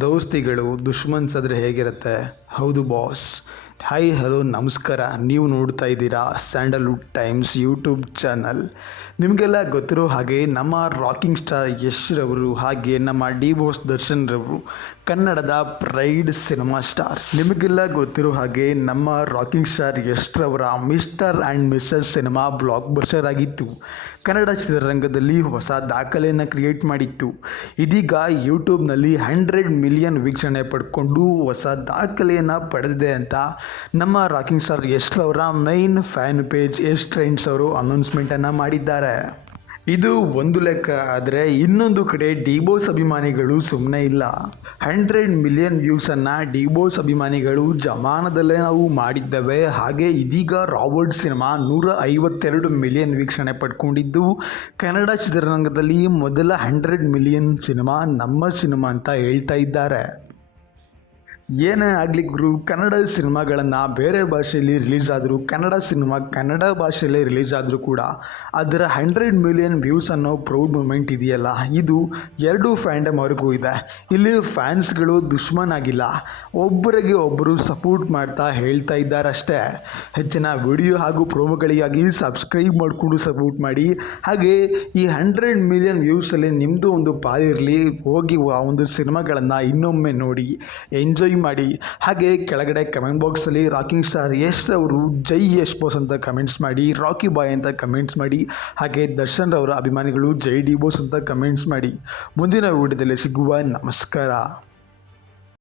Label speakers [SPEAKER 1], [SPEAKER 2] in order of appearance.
[SPEAKER 1] ದೋಸ್ತಿಗಳು ದುಶ್ಮನ್ಸ್ ಆದರೆ ಹೇಗಿರುತ್ತೆ? ಹೌದು ಬಾಸ್ ಹಾಯ್ ಹಲೋ ನಮಸ್ಕಾರ. ನೀವು ನೋಡ್ತಾ ಇದ್ದೀರಾ ಸ್ಯಾಂಡಲ್ವುಡ್ ಟೈಮ್ಸ್ ಯೂಟ್ಯೂಬ್ ಚಾನಲ್. ನಿಮಗೆಲ್ಲ ಗೊತ್ತಿರೋ ಹಾಗೆ ನಮ್ಮ ರಾಕಿಂಗ್ ಸ್ಟಾರ್ ಯಶ್ ರವರು ಹಾಗೆ ನಮ್ಮ ಡಿ ಬೋಸ್ ದರ್ಶನ್ ರವರು ಕನ್ನಡದ ಪ್ರೈಡ್ ಸಿನಿಮಾ ಸ್ಟಾರ್ಸ್. ನಿಮಗೆಲ್ಲ ಗೊತ್ತಿರೋ ಹಾಗೆ ನಮ್ಮ ರಾಕಿಂಗ್ ಸ್ಟಾರ್ ಯಶ್ ರವರ Mr and Mrs cinema blockbuster ಆಗಿತ್ತು. ಕನ್ನಡ ಚಿತ್ರರಂಗದಲ್ಲಿ ಹೊಸ ದಾಖಲೆಯನ್ನು ಕ್ರಿಯೇಟ್ ಮಾಡಿತ್ತು. ಇದೀಗ ಯೂಟ್ಯೂಬ್ನಲ್ಲಿ ಹಂಡ್ರೆಡ್ ಮಿಲಿಯನ್ ವೀಕ್ಷಣೆ ಪಡ್ಕೊಂಡು ಹೊಸ ದಾಖಲೆಯನ್ನು ಪಡೆದಿದೆ ಅಂತ ನಮ್ಮ ರಾಕಿಂಗ್ ಸ್ಟಾರ್ ಯಶ್ ಅವರ main fan page Yash trends ಅವರು ಅನೌನ್ಸ್ಮೆಂಟನ್ನು ಮಾಡಿದ್ದಾರೆ. ಇದು ಒಂದು ಲೆಕ್ಕ, ಆದರೆ ಇನ್ನೊಂದು ಕಡೆ ಡಿಬೋಸ್ ಅಭಿಮಾನಿಗಳು ಸುಮ್ಮನೆ ಇಲ್ಲ. ಹಂಡ್ರೆಡ್ ಮಿಲಿಯನ್ ವ್ಯೂಸನ್ನು ಡಿಬೋಸ್ ಅಭಿಮಾನಿಗಳು ಜಮಾನದಲ್ಲೇ ನಾವು ಮಾಡಿದ್ದೇವೆ. ಹಾಗೆ ಇದೀಗ ರಾಬರ್ಟ್ ಸಿನಿಮಾ ನೂರ ಐವತ್ತೆರಡು ಮಿಲಿಯನ್ ವೀಕ್ಷಣೆ ಪಡ್ಕೊಂಡಿದ್ದು, ಕನ್ನಡ ಚಿತ್ರರಂಗದಲ್ಲಿ ಮೊದಲ ಹಂಡ್ರೆಡ್ ಮಿಲಿಯನ್ ಸಿನಿಮಾ ನಮ್ಮ ಸಿನಿಮಾ ಅಂತ ಹೇಳ್ತಾ ಇದ್ದಾರೆ. ಏನೇ ಆಗಲಿ ಗುರು, ಕನ್ನಡ ಸಿನಿಮಾಗಳನ್ನು ಬೇರೆ ಭಾಷೆಯಲ್ಲಿ ರಿಲೀಸ್ ಆದರೂ, ಕನ್ನಡ ಸಿನಿಮಾ ಕನ್ನಡ ಭಾಷೆಯಲ್ಲೇ ರಿಲೀಸ್ ಆದರೂ ಕೂಡ ಅದರ ಹಂಡ್ರೆಡ್ ಮಿಲಿಯನ್ ವ್ಯೂಸ್ ಅನ್ನೋ ಪ್ರೌಡ್ ಮೂಮೆಂಟ್ ಇದೆಯಲ್ಲ, ಇದು ಎರಡೂ ಫ್ಯಾಂಡಮ್ವರೆಗೂ ಇದೆ. ಇಲ್ಲಿ ಫ್ಯಾನ್ಸ್ಗಳು ದುಶ್ಮನ್ ಆಗಿಲ್ಲ. ಒಬ್ಬರಿಗೆ ಒಬ್ಬರು ಸಪೋರ್ಟ್ ಮಾಡ್ತಾ ಹೇಳ್ತಾ ಇದ್ದಾರಷ್ಟೇ. ಹೆಚ್ಚಿನ ವಿಡಿಯೋ ಹಾಗೂ ಪ್ರೋಮೋಗಳಿಗಾಗಿ ಸಬ್ಸ್ಕ್ರೈಬ್ ಮಾಡಿಕೊಂಡು ಸಪೋರ್ಟ್ ಮಾಡಿ. ಹಾಗೆ ಈ ಹಂಡ್ರೆಡ್ ಮಿಲಿಯನ್ ವ್ಯೂಸಲ್ಲಿ ನಿಮ್ಮದು ಒಂದು ಪಾಲಿರಲಿ ಹೋಗಿ ಆ ಒಂದು ಸಿನಿಮಾಗಳನ್ನು ಇನ್ನೊಮ್ಮೆ ನೋಡಿ ಎಂಜಾಯ್ ಮಾಡಿ. ಹಾಗೆ ಕೆಳಗಡೆ ಕಮೆಂಟ್ ಬಾಕ್ಸಲ್ಲಿ ರಾಕಿಂಗ್ ಸ್ಟಾರ್ ಯಶ್ ಅವರು ಜೈ ಯಶ್ ಬೋಸ್ ಅಂತ ಕಮೆಂಟ್ಸ್ ಮಾಡಿ ರಾಕಿ ಬಾಯ್ ಅಂತ ಕಮೆಂಟ್ಸ್ ಮಾಡಿ, ಹಾಗೆ ದರ್ಶನ್ ರವರ ಅಭಿಮಾನಿಗಳು ಜೈ ಡಿ ಬೋಸ್ ಅಂತ ಕಮೆಂಟ್ಸ್ ಮಾಡಿ. ಮುಂದಿನ ವಿಡಿಯೋದಲ್ಲಿ ಸಿಗುವ ನಮಸ್ಕಾರ.